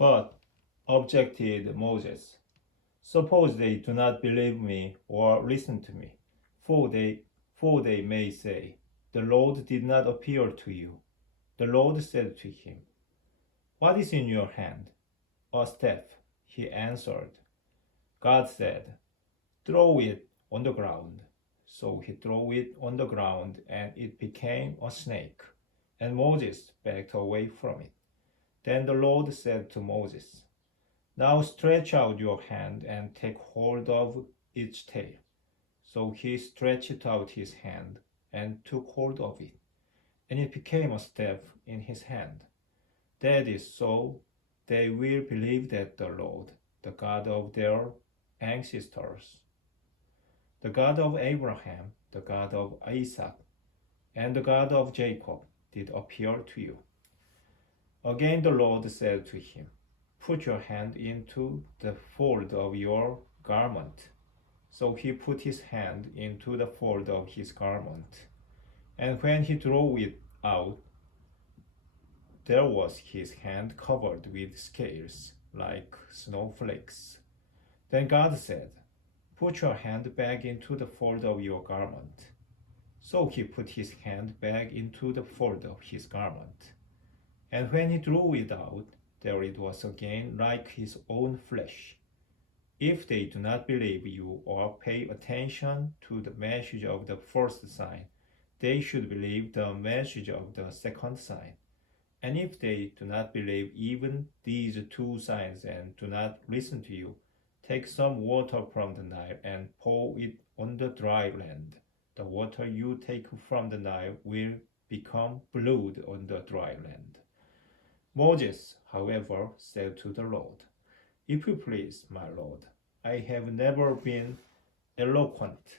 But, objected Moses, suppose they do not believe me or listen to me, for they, for they may say, the Lord did not appear to you. The Lord said to him, what is in your hand? A staff, he answered. God said, throw it on the ground. So he threw it on the ground, and it became a snake. And Moses backed away from it. Then the Lord said to Moses, now stretch out your hand and take hold of its tail. So he stretched out his hand and took hold of it, and it became a staff in his hand. That is so they will believe that the Lord, the God of their ancestors, the God of Abraham, the God of Isaac, and the God of Jacob, did appear to you. Again the Lord said to him, put your hand into the fold of your garment. So he put his hand into the fold of his garment. And when he drew it out, there was his hand covered with scales, like snowflakes. Then God said, put your hand back into the fold of your garment. So he put his hand back into the fold of his garment. And when he drew it out, there it was again like his own flesh. If they do not believe you or pay attention to the message of the first sign, they should believe the message of the second sign. And if they do not believe even these two signs and do not listen to you, take some water from the Nile and pour it on the dry land. The water you take from the Nile will become blood on the dry land. Moses, however, said to the Lord, if you please, my Lord, I have never been eloquent,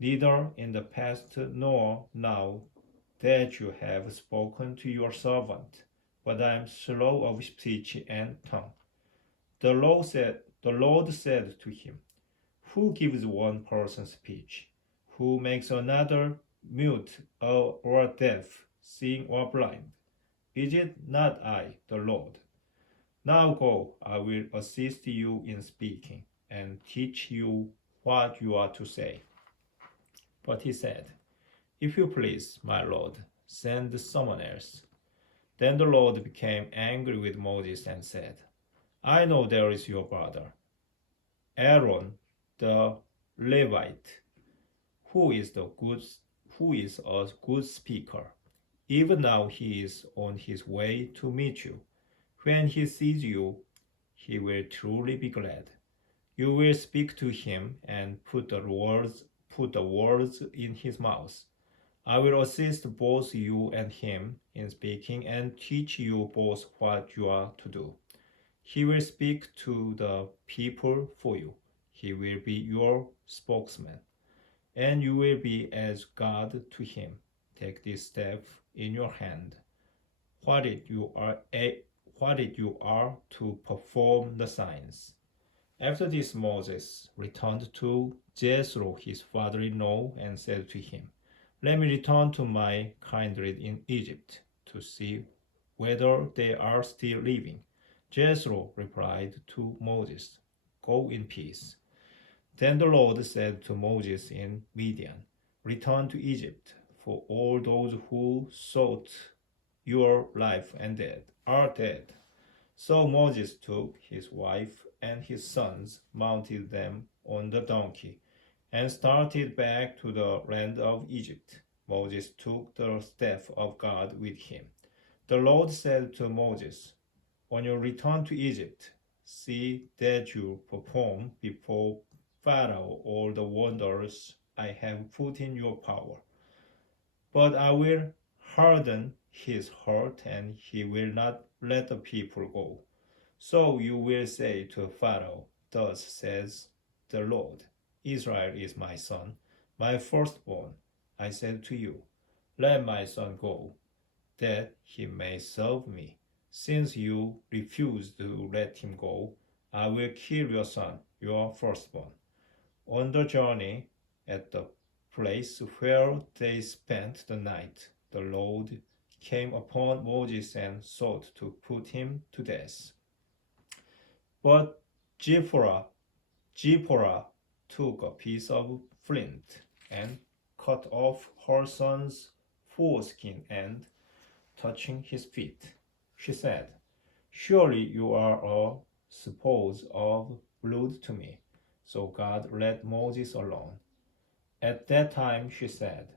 neither in the past nor now that you have spoken to your servant, but I am slow of speech and tongue. The Lord said to him, who gives one person speech? Who makes another mute or deaf, seeing or blind? Is it not I, the Lord? Now go, I will assist you in speaking, and teach you what you are to say. But he said, if you please, my Lord, send someone else. Then the Lord became angry with Moses and said, I know there is your brother, Aaron the Levite, who is a good speaker. Even now he is on his way to meet you. When he sees you, he will truly be glad. You will speak to him and put the words in his mouth. I will assist both you and him in speaking and teach you both what you are to do. He will speak to the people for you. He will be your spokesman, and you will be as God to him. Take this staff in your hand. What if you are to perform the signs? After this, Moses returned to Jethro, his father-in-law, and said to him, let me return to my kindred in Egypt to see whether they are still living. Jethro replied to Moses, go in peace. Then the Lord said to Moses in Midian, return to Egypt, for all those who sought your life are dead. So Moses took his wife and his sons, mounted them on the donkey, and started back to the land of Egypt. Moses took the staff of God with him. The Lord said to Moses, on your return to Egypt, see that you perform before Pharaoh all the wonders I have put in your power. But I will harden his heart, and he will not let the people go. So you will say to Pharaoh, thus says the Lord, Israel is my son, my firstborn. I said to you, let my son go, that he may serve me. Since you refused to let him go, I will kill your son, your firstborn. On the journey, at the place where they spent the night, the Lord came upon Moses and sought to put him to death. But Zipporah took a piece of flint and cut off her son's foreskin and, touching his feet, she said, "Surely you are a spouse of blood to me." So God let Moses alone. At that time, she said,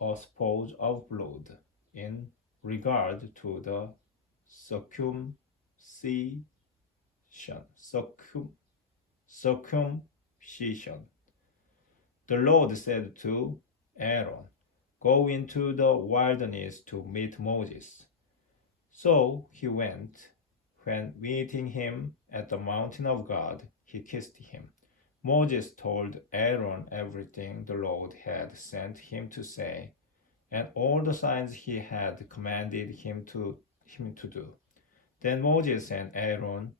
"a spouse of blood," in regard to the circumcision, circumcision. The Lord said to Aaron, "Go into the wilderness to meet Moses." So he went. When meeting him at the mountain of God, he kissed him. Moses told Aaron everything the Lord had sent him to say, and all the signs he had commanded him to do. Then Moses and Aaron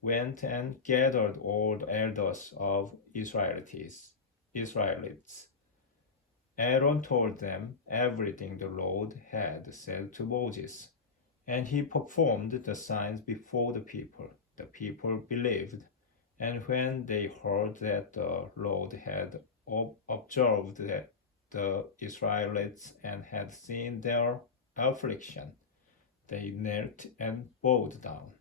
went and gathered all the elders of Israelites. Aaron told them everything the Lord had said to Moses, and he performed the signs before the people. The people believed, and when they heard that the Lord had observed the Israelites and had seen their affliction, they knelt and bowed down.